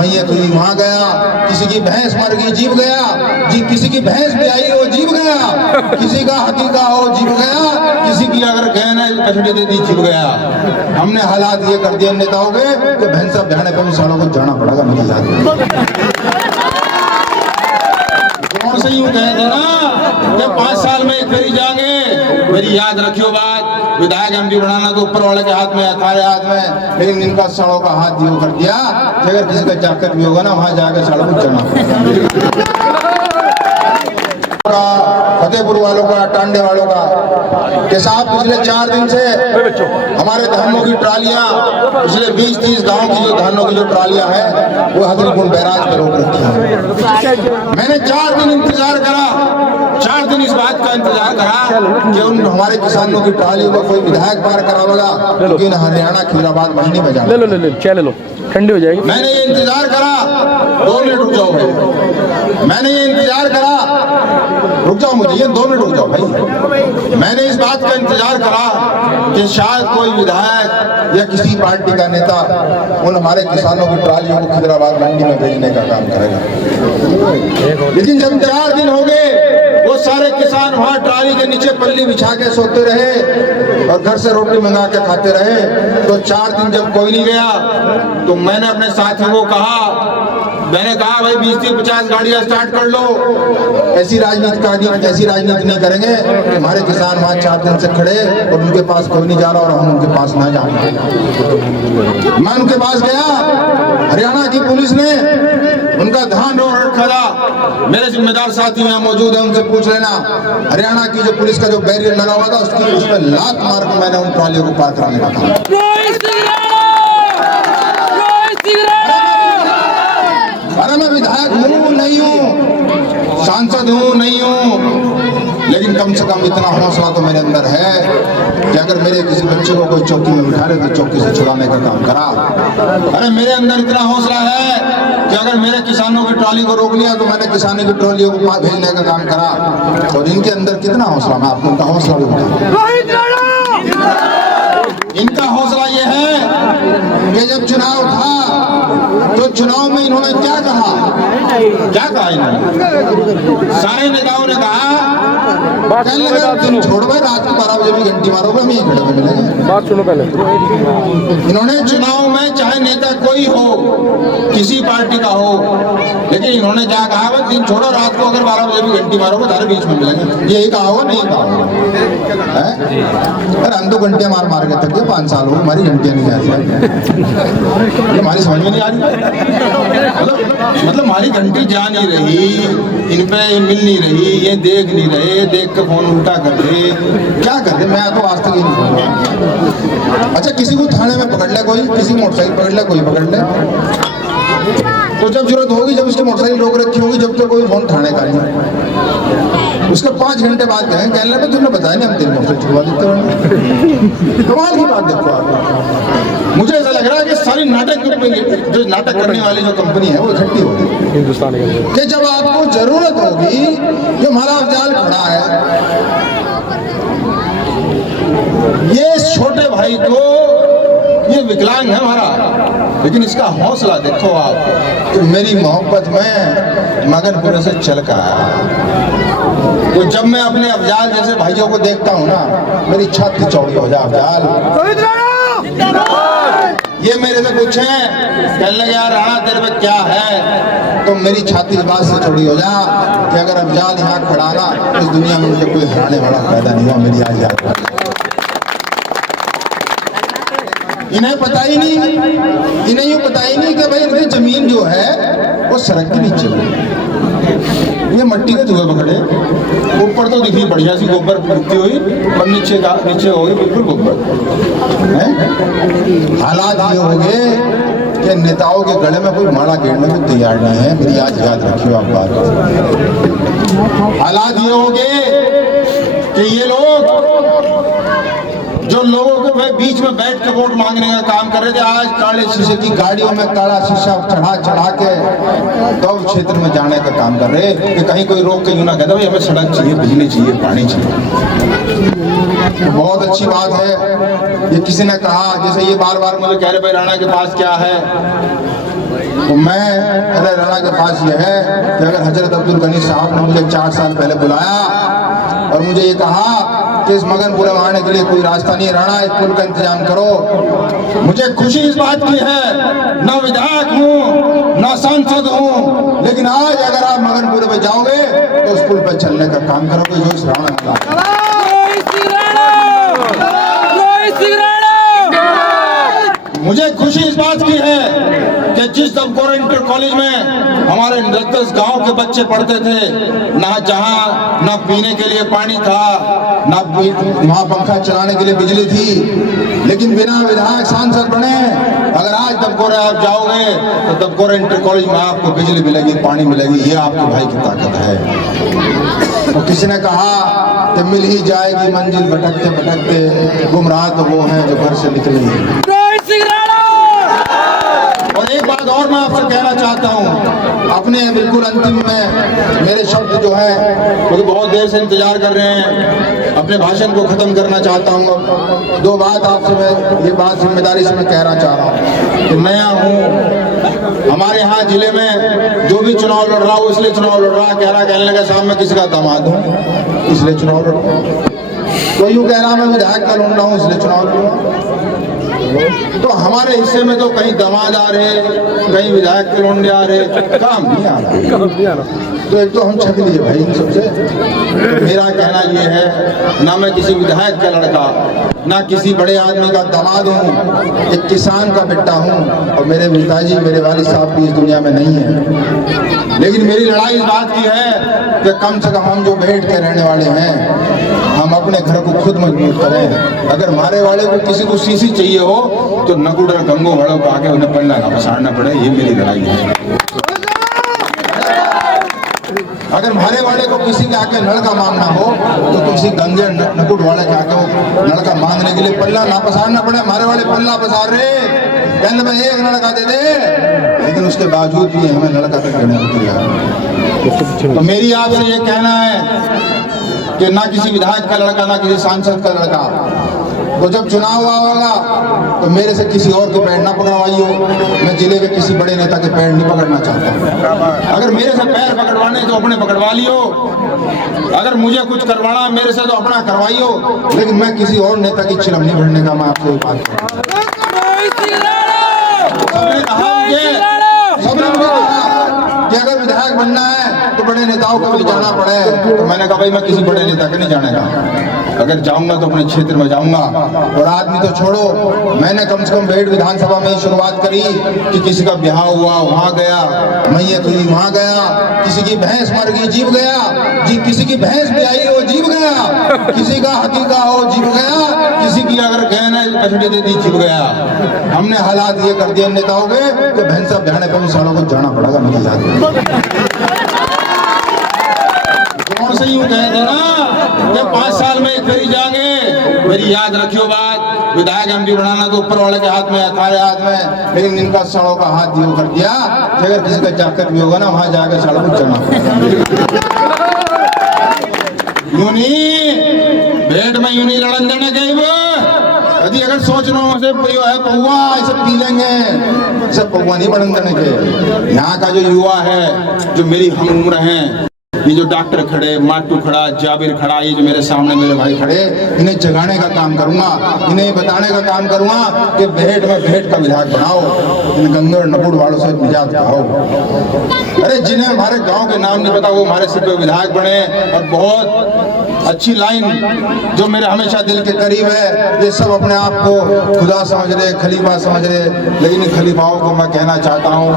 मैया तो वहां गया, किसी की भैंस मर गई जीव गया, किसी की भैंस भी आई वो जीव गया, किसी का हकीका हो जीव गया, किसी की अगर गहना कचड़ी दे दी जीव गया। हमने हालात ये कर दिए नेताओं के कि भैंसा बहने पर सालों को जाना पड़ेगा मेरे साथ। कौन से यूं कहे थे ना कि 5 साल में एक फेरी जाएंगे। मेरी याद रखियो बात, विधायक एमपी बनाना तो ऊपर वाले के हाथ में है, थारे हाथ में, लेकिन इनका सड़ों का हाथ दियो कर दिया। अगर किसी का जाकर भी होगा ना वहां जाकर सड़ों को जाना फतेहपुर वालों का, टांडे वालों का कि साहब पिछले 4 दिन से हमारे धानों की ट्रालियां, पिछले 20-30 गांव की जो धानों की जो ट्रालियां हैं वो हजरतगंज बैराज पर रोक रखी है। मैंने 4 दिन इंतजार करा, 4 दिन इस बात का इंतजार करा कि उन हमारे किसानों की ट्रालियों को कोई विधायक पार करावेगा, लेकिन हरियाणा खीराबाद मंडी में जाना। ले लो ठंडी हो जाएगी। मैंने ये इंतजार करा, 2 मिनट रुक जाओ भाई। मैंने ये इंतजार करा, रुक जाओ मुझे, ये 2 मिनट रुक जाओ भाई। मैंने इस बात का इंतजार करा कि शायद कोई विधायक या किसी पार्टी का नेता उन हमारे किसानों की ट्रालियों को खिदराबाद मंडी में भेजने का काम करेगा। लेकिन जब 4 दिन हो गए, वो सारे किसान वहां ट्राली के नीचे पल्ली बिछा के सोते रहे और घर से रोटी मंगा के खाते रहे। तो 4 दिन जब कोई नहीं गया तो मैंने अपने साथियों को कहा, मैंने कहा भाई 20-50 गाड़ियां स्टार्ट कर लो। ऐसी राजनीति नहीं करेंगे कि हमारे किसान वहां 4 दिन से खड़े और उनके पास कोई नहीं जा रहा और हम उनके पास ना जाए। मैं उनके पास गया, हरियाणा की पुलिस ने उनका ध्यान रखा था। मेरे जिम्मेदार साथी यहाँ मौजूद है, उनसे पूछ लेना। हरियाणा की जो पुलिस का जो बैरियर लगा हुआ था उसमें लात मार के मैंने उन ट्रॉलियों को पार कराने का काम। अरे मैं विधायक हूँ नहीं हूँ, सांसद हूँ नहीं हूँ, लेकिन कम से कम इतना हौसला तो मेरे अंदर है कि अगर मेरे किसी बच्चे को कोई चौकी में बिठा ले तो चौकी से छुड़ाने का काम करा। अरे मेरे अंदर इतना हौसला है कि अगर मेरे किसानों की ट्रॉली को रोक लिया तो मैंने किसानों की ट्रॉलियों को भेजने का काम करा। और इनके अंदर कितना हौसला, मैं आपको उनका हौसला भी बताऊं। इनका हौसला ये है कि जब चुनाव था तो चुनाव में इन्होंने क्या कहा इन्होंने, सारे नेताओं ने कहा तुम छोड़ भाई, रात को 12 बजे भी घंटी मारोगे, हम यहीं खड़े हुए मिलेंगे। बात सुनो पहले। इन्होंने चुनाव में चाहे नेता कोई हो, किसी पार्टी का हो, लेकिन इन्होंने क्या कहा, भाई दिन छोड़ो, रात को अगर 12 बजे भी घंटी मारोगे तारे बीच में मिलेंगे। यही कहा हो, नहीं कहा हो? हम 2 घंटियां मार के थक गए, 5 साल हो, हमारी घंटियां नहीं आ रही, हमारी समझ में नहीं आ रही। मतलब हमारी घंटी जा नहीं रही, इन पे मिल नहीं रही, ये देख नहीं रहे, देख के फोन उल्टा कर दे, क्या कर दे, मैं तो आज तक ही नहीं। अच्छा किसी को थाने में पकड़ ले कोई, किसी मोटरसाइकिल पकड़ ले कोई, पकड़ ले तो जब जरूरत होगी, जब उसकी मोटरसाइकिल रोक रखी होगी, जब तक कोई फोन थाने का नहीं, उसके 5 घंटे बाद कहने लगे तुमने बताया नहीं, हम तेरी मोटरसाइकिल छुड़वा देते हैं। कमाल की बात देखो आप। मुझे ऐसा लग रहा है कि सारी जो नाटक करने वाली जो कंपनी है वो इकट्ठी होगी हिंदुस्तान कि जब आपको जरूरत होगी, जो हमारा अफजाल खड़ा है, ये छोटे भाई को, ये विकलांग है हमारा, लेकिन इसका हौसला देखो आप। तो मेरी मोहब्बत में मगनपुर से चल का है। तो जब मैं अपने अफजाल जैसे भाइयों को देखता हूँ ना, मेरी छाती चौड़ी हो जाए। अफजाल ये मेरे से पूछे, कहने लगे यार राणा तेरे पे क्या है, तो मेरी छाती इस बात से चौड़ी हो जा कि अगर अफजाल यहाँ खड़ा ना, इस दुनिया में मुझे कोई हराने वाला पैदा नहीं हुआ। मेरी आज याद इन्हें पता ही नहीं कि भाई इनकी जमीन जो है वो सड़क के नीचे है। ये मट्टी के धुएं पकड़े, ऊपर तो दिखी बढ़िया सी गोबर उगती हुई, और नीचे हो गई बिल्कुल गोबर। हालात ये हो गए कि नेताओं के गले में कोई माला गिरने में तैयार नहीं है। मेरी आज याद रखियो आप बात। हालात ये हो गए कि ये लोग जो लोगों के बीच में बैठ के वोट मांगने का काम कर रहे थे, आज काले शीशे की गाड़ियों में काला शीशा चढ़ा के दो क्षेत्र में जाने का काम कर रहे कि कहीं कोई रोक के यूं ना कहता भाई हमें सड़क चाहिए, बिजली चाहिए, पानी चाहिए। तो बहुत अच्छी बात है। ये किसी ने कहा, जैसे ये बार बार मुझे कह रहे भाई राणा के पास क्या है, तो मैं अरे राणा के पास ये है कि अगर हजरत अब्दुल गनी साहब ने मुझे 4 साल पहले बुलाया और मुझे ये कहा कि इस मगनपुर में आने के लिए कोई रास्ता नहीं है, राणा एक पुल का इंतजाम करो। मुझे खुशी इस बात की है, ना विधायक हूँ ना सांसद हूँ, लेकिन आज अगर आप मगनपुर में जाओगे तो उस पुल पर चलने का काम करोगे जो इस राणा का। मुझे खुशी इस बात की है कि जिस दमकोर इंटर कॉलेज में हमारे 10 गांव के बच्चे पढ़ते थे, ना जहां ना पीने के लिए पानी था, ना वहां पंखा चलाने के लिए बिजली थी, लेकिन बिना विधायक सांसद बने अगर आज दमकोर आप जाओगे तो दमकोर इंटर कॉलेज में आपको बिजली मिलेगी, पानी मिलेगी। ये आपके भाई की ताकत है। तो किसी ने कहा कि मिल ही जाएगी मंजिल भटकते भटकते, गुमराह तो वो है जो घर से निकले। और एक बात और मैं आपसे कहना चाहता हूँ, अपने बिल्कुल अंतिम में मेरे शब्द जो है क्योंकि बहुत देर से इंतजार कर रहे हैं, अपने भाषण को खत्म करना चाहता हूँ। 2 बात आपसे मैं ये बात जिम्मेदारी से मैं कहना चाह रहा हूँ कि नया हूँ, हमारे यहाँ जिले में जो भी चुनाव लड़ रहा हूँ इसलिए चुनाव लड़ रहा, कह रहा कहने लगा साहब मैं किसी का दामाद हूँ इसलिए चुनाव लड़ रहा हूँ, तो यूँ कह रहा मैं विधायक का लड़ रहा हूँ इसलिए चुनाव लड़ रहा हूँ। तो हमारे हिस्से में तो कहीं दामाद आ रहे, कहीं विधायक के लोंडे आ रहे, काम नहीं आ रहा। तो एक तो हम छक लिए भाई इन सबसे। तो मेरा कहना ये है, ना मैं किसी विधायक का लड़का ना किसी बड़े आदमी का दामाद हूँ, एक किसान का बेटा हूँ और मेरे पिताजी मेरे वालिद साहब भी इस दुनिया में नहीं है। लेकिन मेरी लड़ाई इस बात की है कि कम से कम हम जो बैठ के रहने वाले हैं हम अपने घर को खुद मजबूत करें। अगर मारे वाले को किसी को सीसी चाहिए हो तो नकुड़ और गंगो वालों को आके उन्हें पल्ला ना पसारना पड़े, ये मेरी लड़ाई है। अगर मारे वाले को किसी के आके लड़का मांगना हो तो किसी गंगे नकुड़ वाले के आके लड़का मांगने के लिए पल्ला ना पसारना पड़े। मारे वाले पल्ला पसार रहे, कहने में एक लड़का दे दे, लेकिन उसके बावजूद भी हमें लड़का तक देने को। तो मेरी आपसे ये कहना है कि ना किसी विधायक का लड़का ना किसी सांसद का लड़का, तो जब चुनाव होगा तो मेरे से किसी और के पैर ना पकड़वाइयो। मैं जिले के किसी बड़े नेता के पैर नहीं पकड़ना चाहता। अगर मेरे से पैर पकड़वाने तो अपने पकड़वा लियो, अगर मुझे कुछ करवाना मेरे से तो अपना करवाइयो, लेकिन मैं किसी और नेता की चिलम नहीं भरने का। मैं आपसे बात सबने कहा कि अगर विधायक बनना है तो बड़े नेताओं को भी जाना पड़े, तो मैंने कहा भाई मैं किसी बड़े नेता के नहीं जानेगा, अगर जाऊंगा तो अपने क्षेत्र में जाऊंगा। और आदमी तो छोड़ो, मैंने कम से कम बेड विधानसभा में शुरुआत करी कि किसी का ब्याह हुआ वहां गया, मैयत हुई वहां गया, किसी की भैंस मर गई जीव गया, किसी की भैंस भी आई हो जीव गया, किसी का हकीका हो जीव गया, किसी की अगर गहने पछड़ी दे दी जीव गया। हमने हालात ये कर दिए नेताओं के कि भैंसा ब्याहने पर सालों को जाना पड़ेगा। मुझे याद से यूं कह देना कि 5 साल में एक फेरी जाएंगे। मेरी याद रखियो बात, विधायक एमपी बनाना तो ऊपर वाले के हाथ में है, थारे हाथ में, लेकिन इनका सड़ों का हाथ दियो कर दिया कि अगर किसी का जाकर भी होगा ना वहां जाकर सड़ों को चढ़ना यूं नहीं भेंट में यूं नहीं लड़न देने गई वो। यदि अगर सोच रहा हूँ ऐसे पौवा ऐसे पी लेंगे, सब पौवा नहीं बढ़न देने के। यहाँ का जो युवा है जो मेरी हम उम्र है, ये जो डॉक्टर खड़े, माटू खड़ा, जाबिर खड़ा, ये जो मेरे सामने मेरे भाई खड़े, इन्हें जगाने का काम करूंगा, इन्हें बताने का काम करूंगा कि भेंट में भेंट का विधायक बनाओ, इन गंगे और नपुड़ वालों से निजात पाओ। अरे जिन्हें हमारे गांव के नाम नहीं पता वो हमारे सिर पे विधायक बने। और बहुत अच्छी लाइन जो मेरे हमेशा दिल के करीब है, ये सब अपने आप को खुदा समझ रहे, खलीफा समझ रहे, लेकिन इन खलीफाओं को मैं कहना चाहता हूँ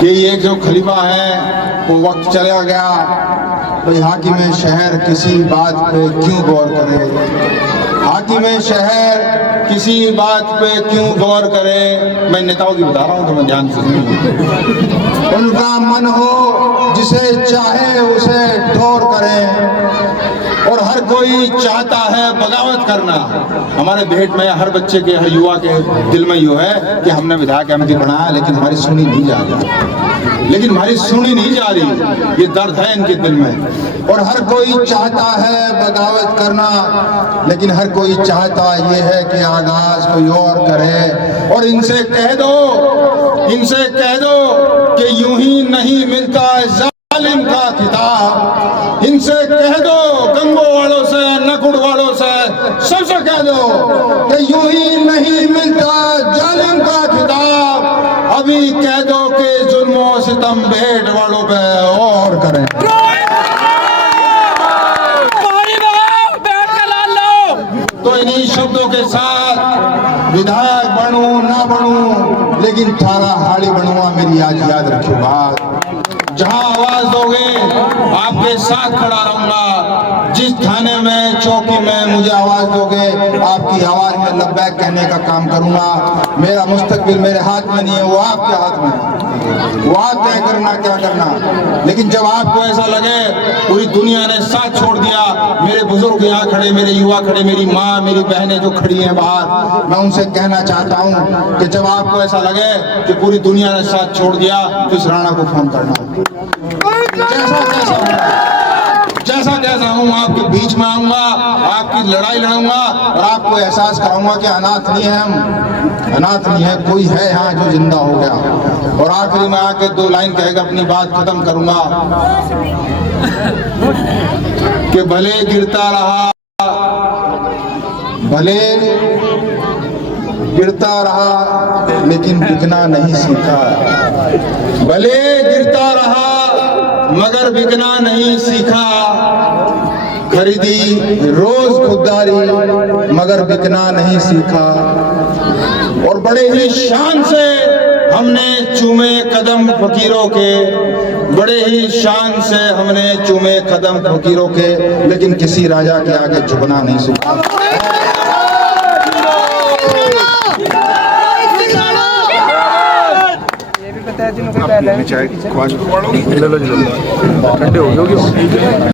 कि ये जो खलीफा है वो वक्त चला गया, तो हाकिम शहर किसी बात पे क्यों गौर करे, हाकिम शहर किसी बात पे क्यों गौर करे। मैं नेताओं की बता रहा हूँ तो मैं ध्यान से सुनिए। उनका मन हो जिसे चाहे उसे ठोर करें, और हर कोई चाहता है बगावत करना। हमारे भेंट में हर बच्चे के, हर युवा के दिल में यूँ है कि हमने विधायक एमपी बनाया लेकिन हमारी सुनी नहीं जा रही, लेकिन हमारी सुनी नहीं जा रही। ये दर्द है इनके दिल में। और हर कोई चाहता है बगावत करना, लेकिन हर कोई चाहता ये है कि आगाज कोई और करे। और इनसे कह दो कि यूं ही नहीं मिलता जालिम का खिताब। इनसे कह दो, गंगो वालों से, नकुड़ वालों से, सबसे कह दो कि यूं ही नहीं मिलता जालिम का खिताब। अभी कह दो कि जुल्मों सितम भेंट वालों पे और करें। तो इन्हीं शब्दों के साथ विधायक बनूं ना बनूं, लेकिन थारा हाड़ी बनूंगा, मेरी आज याद रखियो बात। जहां आवाज दोगे आपके साथ खड़ा रहूंगा। जिस थाने में, चौकी में मुझे आवाज दोगे, आपकी आवाज में लब्बैक कहने का काम करूंगा। मेरा मुस्तकबिल मेरे हाथ में नहीं है, वो आपके हाथ में है। वो आप तय करना क्या करना। लेकिन जब आपको ऐसा लगे पूरी दुनिया ने साथ छोड़ दिया, मेरे बुजुर्ग यहाँ खड़े, मेरे युवा खड़े, मेरी माँ, मेरी बहनें जो खड़ी हैं बाहर, मैं उनसे कहना चाहता हूँ कि जब आपको ऐसा लगे कि पूरी दुनिया ने साथ छोड़ दिया, तो इस राणा को फोन करना। जैसा जैसा हूँ आपके बीच में आऊंगा, आपकी लड़ाई लड़ूंगा और आपको एहसास कराऊंगा कि अनाथ नहीं है हम, अनाथ नहीं है, कोई है यहाँ जो जिंदा हो गया। और आखिरी में आके 2 लाइन कहकर अपनी बात खत्म करूंगा कि भले गिरता रहा, भले गिरता रहा, लेकिन बिकना नहीं सीखा। भले गिरता रहा मगर बिकना नहीं सीखा। खरीदी रोज खुददारी मगर बिकना नहीं सीखा। और बड़े ही शान से हमने चूमे कदम फकीरों के, बड़े ही शान से हमने चूमे कदम फकीरों के, लेकिन किसी राजा के आगे झुकना नहीं सीखा। चाय ठंडे हो गए।